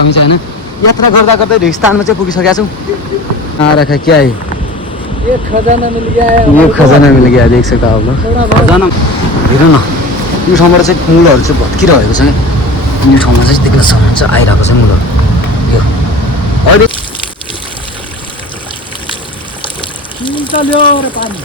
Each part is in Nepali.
हामी चाहिँ होइन यात्रा गर्दा गर्दै रेगिस्तानमा चाहिँ पुगिसकेका छौँ। आराखा क्या है ये खजाना मिल गया है। यो खजाना मिल गया देख सकता हो खजाना हेर न यो ठाउँबाट चाहिँ मूलहरू चाहिँ भत्किरहेको छ क्या। यो ठाउँमा चाहिँ देख्न सक्नुहुन्छ आइरहेको छ मूलहरू। यो अहिले चल्यो रे पानी।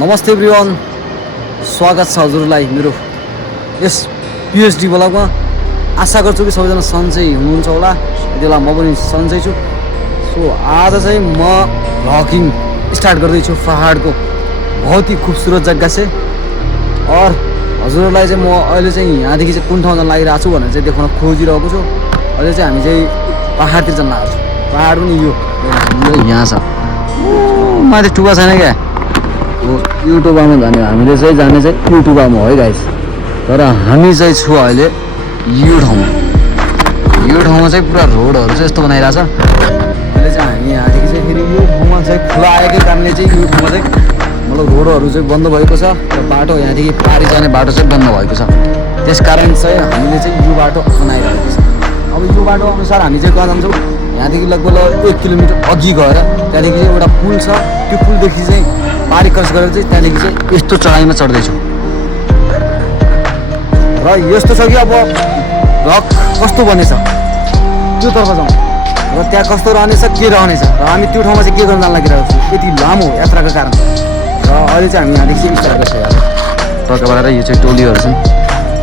नमस्ते एभ्रिवान, स्वागत छ हजुरलाई मेरो यस पिएचडी ब्लगमा। आशा गर्छु कि सबैजना सन्चै हुनुहुन्छ होला। यति बेला म पनि सन्चै छु। सो आज चाहिँ म भ्लगिङ स्टार्ट गर्दैछु पहाडको बहुत ही खुबसुरत जग्गा से। और हजुरहरूलाई चाहिँ म अहिले चाहिँ यहाँदेखि चाहिँ कुन ठाउँ जान लागिरहेको छु भनेर चाहिँ देखाउन खोजिरहेको छु। अहिले चाहिँ हामी चाहिँ पहाडतिर जान लागेको छु। पहाड पनि यो यहाँ छ, माथि टुबा छैन क्या। यो टुबामा जाने हामीले चाहिँ जाने चाहिँ यो टुबामा है गाइस। तर हामी चाहिँ छु अहिले यो ठाउँमा। यो ठाउँमा चाहिँ पुरा रोडहरू चाहिँ यस्तो बनाइरहेछ। अहिले चाहिँ हामी यहाँदेखि चाहिँ फेरि यो ठाउँमा चाहिँ खुला आएकै कारणले चाहिँ यो ठाउँमा चाहिँ मतलब रोडहरू चाहिँ बन्द भएको छ र बाटो यहाँदेखि पारि जाने बाटो चाहिँ बन्द भएको छ। त्यस कारण चाहिँ हामीले चाहिँ यो बाटो अपनाइरहेको छ। अब यो बाटो अनुसार हामी चाहिँ कहाँ जान्छौँ, यहाँदेखि लगभग 1 किलोमिटर अघि गएर त्यहाँदेखि चाहिँ एउटा पुल छ। त्यो पुलदेखि चाहिँ पारि क्रस गरेर चाहिँ त्यहाँदेखि चाहिँ यस्तो चढाइमा चढ्दैछु। र यस्तो छ कि अब रक कस्तो बनेछ त्योतर्फ जाउँ र त्यहाँ कस्तो रहनेछ के रहनेछ। र हामी त्यो ठाउँमा चाहिँ के गर्न जान लागिरहेको छु यति लामो यात्राको कारण। र अहिले चाहिँ हामी यहाँदेखि चाहिँ स्टार्ट गर्छौँ। टक्काबाट यो चाहिँ टोलीहरू छन्।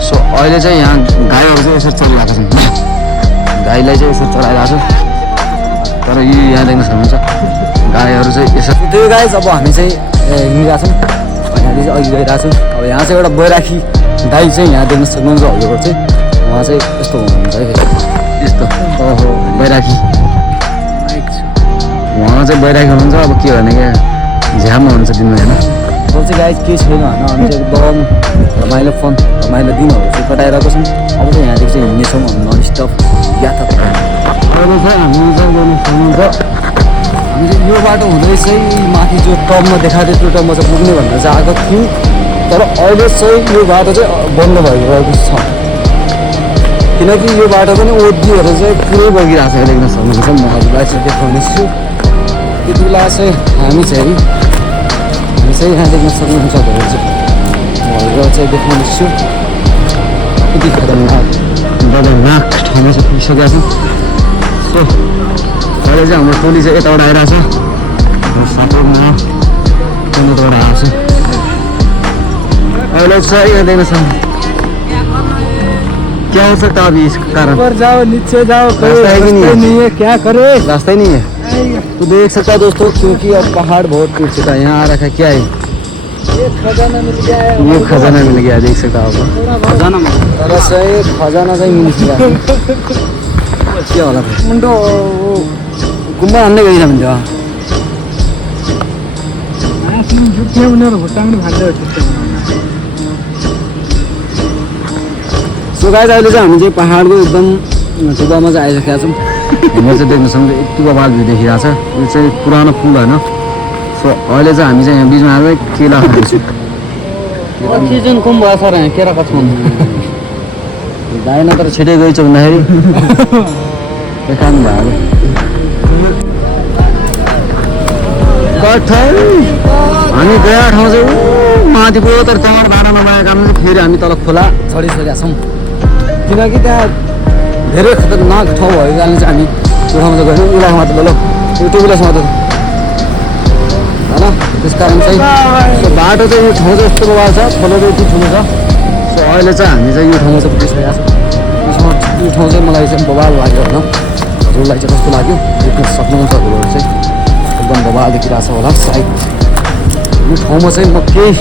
सो अहिले चाहिँ यहाँ गाईहरू चाहिँ यसरी चलिरहेको छन्। गाईलाई चाहिँ यसरी चढाइरहेको छु। तर यो यहाँ देख्न सक्नुहुन्छ गाईहरू चाहिँ यसरी। त्यो गाई अब हामी चाहिँ हिँडिरहेको छौँ। यहाँदेखि चाहिँ अघि गइरहेको छौँ। अब यहाँ चाहिँ एउटा बैराखी दाई चाहिँ यहाँ देख्न सक्नुहुन्छ। हजुरहरू चाहिँ उहाँ चाहिँ यस्तो हुनुहुन्छ है, यस्तो ओहो बैराखी। उहाँ चाहिँ बैराखी हुनुहुन्छ। अब के भने क्या झ्याममा हुन्छ दिनमा होइन। अब चाहिँ गाई केही छैन होइन। हामी चाहिँ एकदम रमाइलो दिनहरू चाहिँ कटाइरहेको छौँ। अब चाहिँ यहाँदेखि चाहिँ हिँड्नेछौँ नन स्टप यात्रा। अहिले चाहिँ हामी चाहिँ गर्नु सक्नुहुन्छ। हामी चाहिँ यो बाटो हुँदै चाहिँ माथि जो टपमा देखाएको थियो त्यो टपमा चाहिँ पुग्ने भनेर चाहिँ आएको थियौँ। तर अहिले चाहिँ यो बाटो चाहिँ बन्द भइरहेको छ। किनकि यो बाटो पनि ओद्लिएर चाहिँ पुरै बगिरहेको छ देख्न सक्नुहुन्छ। म हजुरलाई चाहिँ देखाउनेछु। त्यति बेला चाहिँ हामी चाहिँ यहाँ देख्न सक्नुहुन्छ भनेर चाहिँ हजुरलाई चाहिँ देखाउनेछु। यति खतरनाक ठाउँमा चाहिँ पुगिसकेका छौँ। सो अहिले चाहिँ हाम्रो टोली चाहिँ यताबाट आइरहेको छ। सपोर्टमा यताबाट आएको छ। अहिले चाहिँ यो देख्न सक्नु क्या हो सकता अभी इस कारण। ऊपर जाओ नीचे जाओ, रास्ता ही नहीं है, क्या करे, रास्ता ही नहीं है। तो देख सकता है दोस्तों, क्योंकि अब पहाड़ बहुत टूट चुका है। यहाँ आ रखा क्या है, ये खजाना मिल गया है। ये खजाना मिल गया देख सकता हो खजाना। तर चाहिँ खजाना चाहिँ मिल्छ के होला मुन्डो गुम्बा हान्दै गइरह हुन्छ। सो गाइस अहिले चाहिँ हामी चाहिँ पहाडको एकदम टुबामा चाहिँ आइसकेका छौँ। हामी चाहिँ देख्न सक्नुहुन्छ यतिको बाल भ्यू देखिरहेको छ। यो चाहिँ पुरानो पुल होइन। सो अहिले चाहिँ हामी चाहिँ यहाँ बिचमा आएर केला खाँदैछौँ। अक्सिजन कम भएछ र यहाँ केरा कच्छ दाएन तर छिटै गइछ भन्दाखेरि खानु भयो। हामी गएको ठाउँ चाहिँ माथि पुग्यो तर त्यहाँबाट बाटो नभएको कारणले फेरि हामी तल खोला चढिसकेका छौँ। किनकि त्यहाँ धेरै खतरनाक ठाउँ भएको कारणले चाहिँ हामी त्यो ठाउँमा चाहिँ गयौँ। उलामा त ल यो टुबिलासमा त होइन। त्यस कारण चाहिँ बाटो चाहिँ यो ठाउँ चाहिँ यस्तो बवाल छ, खोलो चाहिँ यति ठुलो छ। सो अहिले चाहिँ हामी चाहिँ यो ठाउँमा चाहिँ पुगिसकेका छौँ। यो ठाउँ चाहिँ मलाई चाहिँ बवाल लाग्यो होइन। हजुरलाई चाहिँ कस्तो लाग्यो देख्न सक्नुहुन्छ। हजुरहरू चाहिँ एकदम बवाल देखिरहेको छ होला सायद। यो ठाउँमा चाहिँ म केही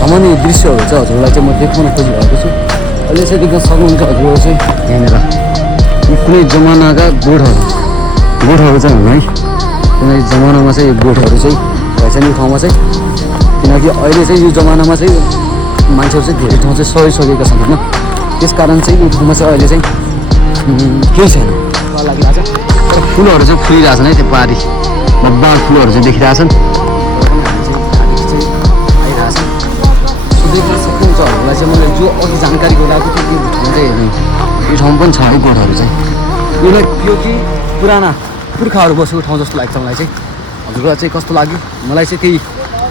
रमणीय दृश्यहरू चाहिँ हजुरलाई चाहिँ म देखाउन खोजिरहेको छु। अहिले चाहिँ देख्न सक्नुहुन्छ हजुरहरू चाहिँ यहाँनिर कुनै जमानाका गोठहरू चाहिँ हुन् है। कुनै जमानामा चाहिँ गोठहरू चाहिँ रहेछन् यो ठाउँमा चाहिँ। किनकि अहिले चाहिँ यो जमानामा चाहिँ मान्छेहरू चाहिँ धेरै ठाउँ चाहिँ सरिसकेका छन् होइन। त्यस कारण चाहिँ यो ठाउँमा चाहिँ अहिले चाहिँ केही छैन लागिरहेको छ तर फुलहरू चाहिँ फुलिरहेछन् है त्यो पारी बब्बाल फुलहरू चाहिँ देखिरहेछन् आइरहेछन् देख्न सक्नुहुन्छहरूलाई चाहिँ मैले जो अघि जानकारी गराएको थियो त्यो ठाउँ चाहिँ हेर्नु यो ठाउँ पनि छ है गोठहरू चाहिँ यो कि पुराना पुर्खाहरू बसेको ठाउँ जस्तो लाग्छ मलाई चाहिँ हजुरलाई चाहिँ कस्तो लाग्यो मलाई चाहिँ त्यही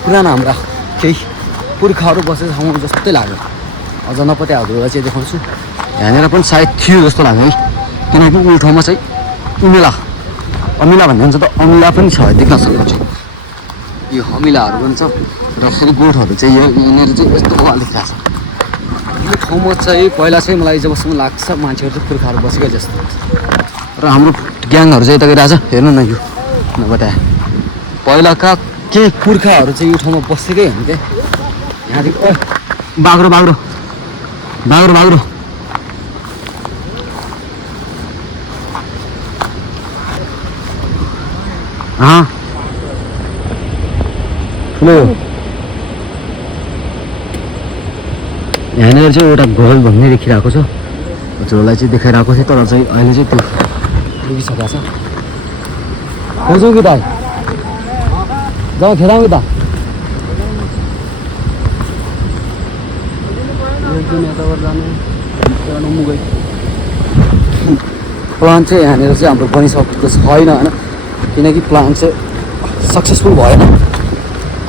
पुराना हाम्रा केही पुर्खाहरू बसेको ठाउँ जस्तै लाग्यो अझ नपत्या हजुरलाई चाहिँ देखाउँछु यहाँनिर पनि सायद थियो जस्तो लाग्यो है किनकि उयो ठाउँमा चाहिँ अमिला भन्ने हुन्छ त अमिला पनि छ देख्न सक्नुहुन्छ यो अमिलाहरू पनि छ र फेरि गोठहरू चाहिँ यहाँनिर चाहिँ यस्तो प्रकारले देखिरहेको छ यो ठाउँमा चाहिँ पहिला चाहिँ मलाई जबसम्म लाग्छ मान्छेहरू चाहिँ पुर्खाहरू बसेकै जस्तो र हाम्रो ग्याङहरू चाहिँ यता गइरहेछ हेर्नु न यो नबताए पहिलाका के पुर्खाहरू चाहिँ यो ठाउँमा बसेकै हुन् क्या यहाँदेखि बाग्रो ठुलो यहाँनिर चाहिँ एउटा घर भन्ने देखिरहेको छ हजुरहरूलाई चाहिँ देखाइरहेको थियो तर चाहिँ अहिले चाहिँ त्यो पुगिसकेको छ खोजौँ कि दाइ जाउँ खेदाउँ कि त प्लान चाहिँ यहाँनिर चाहिँ हाम्रो बनिसकेको छैन होइन किनकि प्लान चाहिँ सक्सेसफुल भएन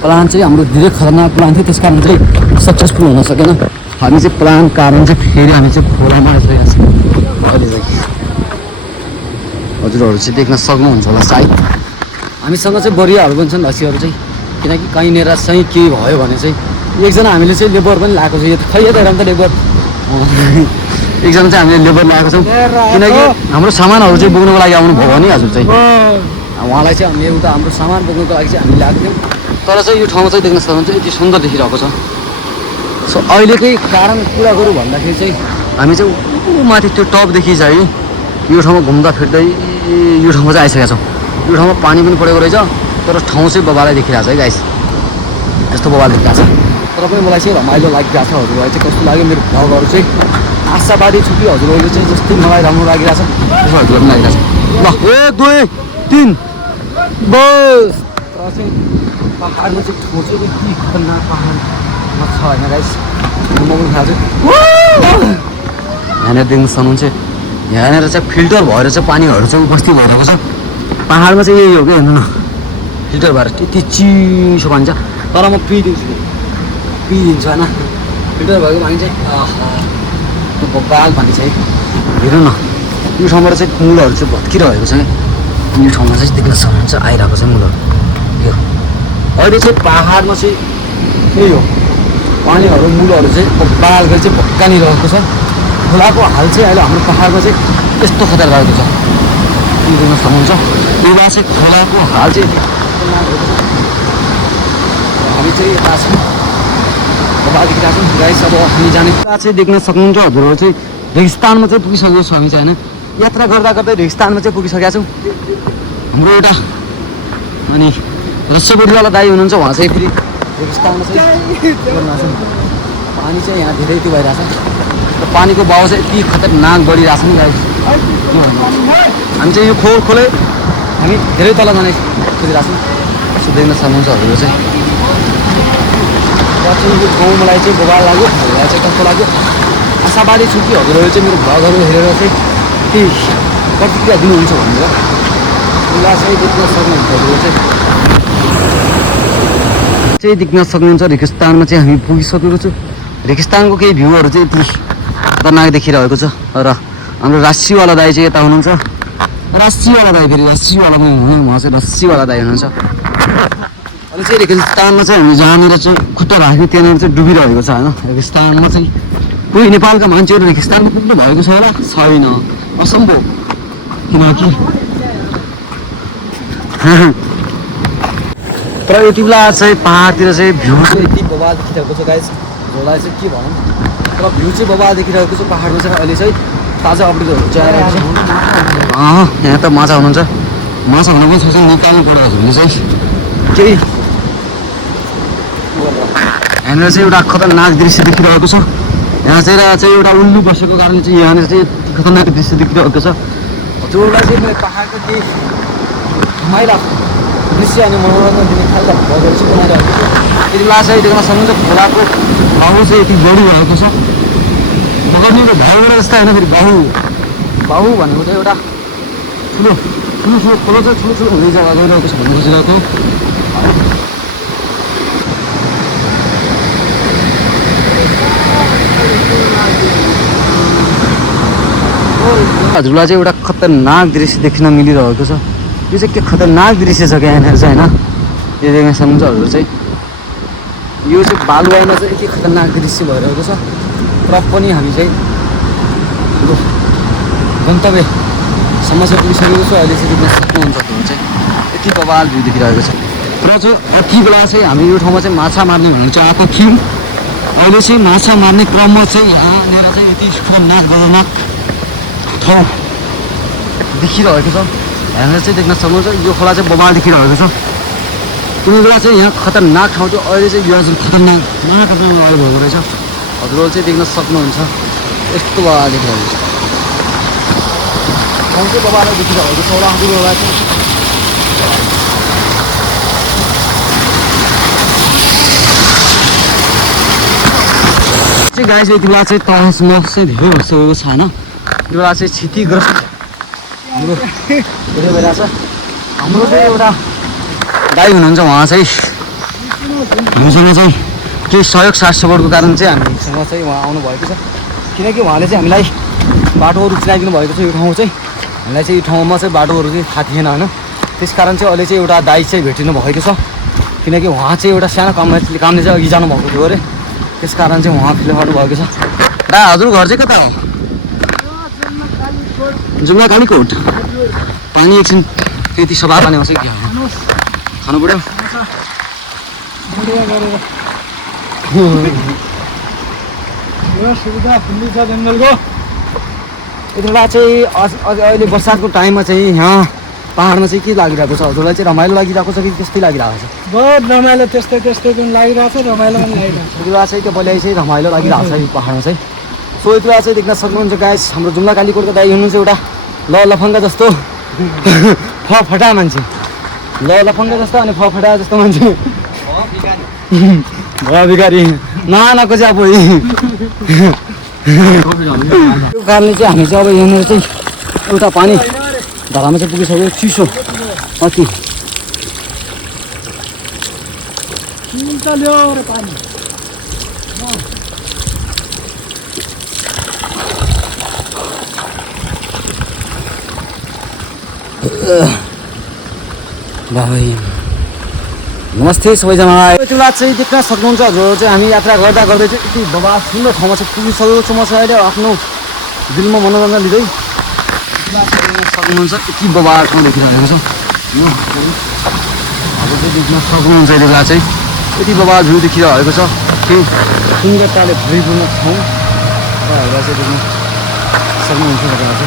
प्लान चाहिँ हाम्रो धेरै खतरनाक प्लान थियो त्यस कारण चाहिँ सक्सेसफुल हुन सकेन हामी चाहिँ प्लान कारण चाहिँ फेरि हामी चाहिँ खोलामा आइसकेको छौँ अहिले चाहिँ हजुरहरू चाहिँ देख्न सक्नुहुन्छ होला सायद हामीसँग चाहिँ बरियाहरू पनि छन् हँसीहरू चाहिँ किनकि कहीँनिर चाहिँ के भयो भने चाहिँ एकजना हामीले चाहिँ लेबर पनि लगाएको छ यो खै यता हेरौँ त लेबर एकजना चाहिँ हामीले लेबर लगाएको छौँ किनकि हाम्रो सामानहरू चाहिँ बोक्नुको लागि आउनुभयो भने हजुर चाहिँ उहाँलाई चाहिँ हामी एउटा हाम्रो सामान बोक्नुको लागि चाहिँ हामी ल्याएको थियौँ तर चाहिँ यो ठाउँमा चाहिँ देख्न सक्नुहुन्छ यति सुन्दर देखिरहेको छ सो अहिलेकै कारण कुरा गरौँ भन्दाखेरि चाहिँ हामी चाहिँ माथि त्यो टपदेखि चाहिँ यो ठाउँमा घुम्दा फिर्दै यो ठाउँमा चाहिँ आइसकेका छौँ यो ठाउँमा पानी पनि परेको रहेछ तर ठाउँ चाहिँ बबालाई देखिरहेको छ है गाइस यस्तो बबाल देखिरहेको छ तर पनि मलाई चाहिँ रमाइलो लागिरहेको छ हजुरलाई चाहिँ कस्तो लाग्यो मेरो भ्लगहरू चाहिँ आशावादी छु कि हजुरहरूले चाहिँ जस्तै मलाई राम्रो लागिरहेछ त्यसो हजुरलाई पनि लागिरहेछ ल 1 2 3 बस तर चाहिँ पाहाडमा चाहिँ ठाउँ चाहिँ यति खतरनाक पाहाडमा छ होइन गाइस म पनि खाएको छु यहाँनिर देख्नु सक्नुहुन्छ यहाँनिर चाहिँ फिल्टर भएर चाहिँ पानीहरू चाहिँ उपस्थित भइरहेको छ पाहाडमा चाहिँ यही हो क्या हेर्नु न फिल्टर भएर त्यति चिसो पानी छ तर म पिइदिन्छु होइन फिल्टर भएको पानी चाहिँ त्यो बब्बाल पानी चाहिँ हेर्नु न यो ठाउँबाट चाहिँ मुलहरू चाहिँ भत्किरहेको छ क्या यो ठाउँमा चाहिँ देख्न सक्नुहुन्छ आइरहेको छ मुलहरू यो अहिले चाहिँ पाहाडमा चाहिँ त्यही हो पानीहरू मुलहरू चाहिँ बब्बाल गरी चाहिँ भत्कानिरहेको छ खोलाको हाल चाहिँ अहिले हाम्रो पाहाडमा चाहिँ यस्तो खतरा रहेको छ देख्न सक्नुहुन्छ यो बेला चाहिँ खोलाको हाल चाहिँ हामी चाहिँ यता छौँ बब्बाल देखिरहेको छौँ गाइस अब हामी जाने कुरा चाहिँ देख्न सक्नुहुन्छ हजुरहरू चाहिँ रेगिस्तानमा चाहिँ पुगिसकेको छौँ हामी चाहिँ होइन यात्रा गर्दा गर्दै रेगिस्तानमा चाहिँ पुगिसकेका छौँ हाम्रो एउटा अनि रस्सेबोडीवाला दाइ हुनुहुन्छ उहाँ चाहिँ फेरि रेगिस्तानमा चाहिँ पानी चाहिँ यहाँ धेरै त्यो भइरहेछ र पानीको बहाउ चाहिँ यति खतरनाक बढिरहेछ नि गाइस हामी चाहिँ यो खोलै हामी धेरै तल जाने खोजिरहेछौँ यसो देख्न सक्नुहुन्छ हजुरहरू चाहिँ यो ठाउँ मलाई चाहिँ बबाल लाग्यो हामीलाई चाहिँ कस्तो लाग्यो आशावादी छु कि हजुरहरू चाहिँ मेरो भ्लगहरू हेरेर चाहिँ केही प्रतिक्रिया दिनुहुन्छ भनेर उसलाई चाहिँ देख्न सक्नुहुन्छ हजुरहरू चाहिँ देख्न सक्नुहुन्छ रेगिस्तानमा चाहिँ हामी पुगिसकेको छु रेगिस्तानको केही भ्यूहरू चाहिँ यति खतरनाक देखिरहेको छ र हाम्रो रस्सीवाला दाइ चाहिँ यता हुनुहुन्छ रस्सीवाला दाइ फेरि रस्सीवाला पनि हुने उहाँ चाहिँ रस्सीवाला दाइ हुनुहुन्छ अनि चाहिँ रेगिस्तानमा चाहिँ हामी जहाँनिर चाहिँ खुट्टा राख्यो त्यहाँनिर चाहिँ डुबिरहेको छ होइन रेगिस्तानमा चाहिँ कोही नेपालका मान्छेहरू रेगिस्तानमा पुग्नु भएको छ होला छैन असम्भव किनकि तर यति बेला चाहिँ पाहाडतिर चाहिँ भ्यू चाहिँ यति बबाल देखिरहेको छ गाइस जसलाई चाहिँ के भनौँ तर भ्यू चाहिँ बबाल देखिरहेको छ पाहाडमा चाहिँ अहिले चाहिँ ताजा अपडेटहरू चाहिँ आइरहेको छ यहाँ त माछा हुनुहुन्छ माछा हुन पनि सोच्छ निकाल्नु पर्यो भने चाहिँ केही यहाँनिर चाहिँ एउटा खतरनाक दृश्य देखिरहेको छ यहाँ चाहिँ एउटा उल्लु बसेको कारणले चाहिँ यहाँनिर चाहिँ यति खतरनाक दृश्य देखिरहेको छ। हजुरलाई चाहिँ मैले पाहाडको केही रमाइलो दृश्य अनि मनोरञ्जन दिने खालका भ्लगहरू चाहिँ बनाइरहेको छु। यति बेला चाहिँ देख्न सक्नुहुन्छ खोलाको भाउ चाहिँ यति बढी भएको छ। बगर्नीको भाउबाट जस्तै होइन, फेरि भाउ भनेको चाहिँ एउटा ठुलो खोलो चाहिँ ठुलो हुँदै जग्गा गइरहेको छ भन्ने खोजिरहेको। हजुरलाई चाहिँ एउटा खतरनाक दृश्य देखिन मिलिरहेको छ। यो चाहिँ के खतरनाक दृश्य छ क्या यहाँनिर चाहिँ होइन। यो देख्न सक्नुहुन्छ हजुर चाहिँ यो चाहिँ बालुवाईमा चाहिँ यति खतरनाक दृश्य भइरहेको छ। र पनि हामी चाहिँ हाम्रो गन्तव्यसम्म चाहिँ पुगिसकेको छु। अहिले चाहिँ देख्न सक्नुहुन्छ तपाईँ चाहिँ यति बवाल भ्यू देखिरहेको छ। र चाहिँ यति बेला चाहिँ हामी यो ठाउँमा चाहिँ माछा मार्ने भनेर चाहिँ आएको थियौँ। अहिले चाहिँ माछा मार्ने क्रममा चाहिँ यहाँनिर चाहिँ यति खतरनाक ठाउँ देखिरहेको छ। यहाँनिर चाहिँ देख्न सक्नुहुन्छ यो खोला चाहिँ बवाल देखिरहेको छ। कुनै बेला चाहिँ यहाँ खतरनाक ठाउँ थियो, अहिले चाहिँ यो चाहिँ खतरनाक अहिले भएको रहेछ। हजुरहरू चाहिँ देख्न सक्नुहुन्छ यस्तो बवाल देखिरहेको छ। ठाउँ चाहिँ बवाल देखिरहेको छ होला हजुरहरूलाई चाहिँ। गाई चाहिँ यति बेला चाहिँ तहस महस चाहिँ धेरै भइसकेको छ होइन। यो बेला चाहिँ क्षतिग्रस्त हाम्रो धेरै भइरहेको छ। हाम्रो चाहिँ एउटा दाइ हुनुहुन्छ, उहाँ चाहिँ हामीसँग चाहिँ केही सहयोग साथ सपोर्टको कारण चाहिँ हामीसँग चाहिँ उहाँ आउनुभएको छ। किनकि उहाँले चाहिँ हामीलाई बाटोहरू चिनाइदिनु भएको छ। यो ठाउँ चाहिँ हामीलाई चाहिँ यो ठाउँमा चाहिँ बाटोहरू चाहिँ थाहा थिएन होइन। त्यस कारण चाहिँ अहिले चाहिँ एउटा दाइ चाहिँ भेटिनु भएको छ। किनकि उहाँ चाहिँ एउटा सानो कामले चाहिँ अघि जानुभएको थियो अरे, त्यस कारण चाहिँ उहाँ फिल्म भएको छ। दा हजुर घर चाहिँ कता हो? जुम्ला कालीकोट। पानी एकछिन त्यति सफा पानी आउँछ कि खानु पऱ्यो। सुविधा खुल्ली छ जङ्गलको। यति बेला चाहिँ अहिले बर्सातको टाइममा चाहिँ यहाँ पाहाडमा चाहिँ के लागिरहेको छ? हजुरलाई चाहिँ रमाइलो लागिरहेको छ कि त्यस्तै लागिरहेको छ? बहुत रमाइलो, त्यस्तै पनि लागिरहेको छ, रमाइलो पनि लागिरहेको छ। यति बेला चाहिँ त्यो पहिला चाहिँ रमाइलो लागिरहेको छ यो पाहाडमा चाहिँ। सो यति बेला चाहिँ देख्न सक्नुहुन्छ गाइस, हाम्रो जुम्ला कालीकोटको दाइ हुनुहुन्छ एउटा लफङ्गा जस्तो फटा मान्छे। लफङ्गा जस्तो अनि फटा जस्तो मान्छे भयो भिखारी नानाको चाहिँ अब यो कारणले चाहिँ हामी चाहिँ अब यहाँनिर चाहिँ एउटा पानी धरामा चाहिँ पुगिसक्यो, चिसो अति। चल्यो रे पानी। भाइ नमस्ते सबैजना। यति बेला चाहिँ देख्न सक्नुहुन्छ हजुर चाहिँ हामी यात्रा गर्दा गर्दै चाहिँ यति बवाल सुन्दर ठाउँमा चाहिँ पुगिसकेको छु। म चाहिँ अहिले आफ्नो दिलमा मनोरञ्जन लिँदै सक्नुहुन्छ यति बवाल ठाउँ देखिरहेको छ। हजुर चाहिँ देख्न सक्नुहुन्छ यति बेला चाहिँ यति बवाल भ्यू देखिरहेको छ। केही सुन्दरताले भरिपूर्ण ठाउँ चाहिँ देख्न सक्नुहुन्छ।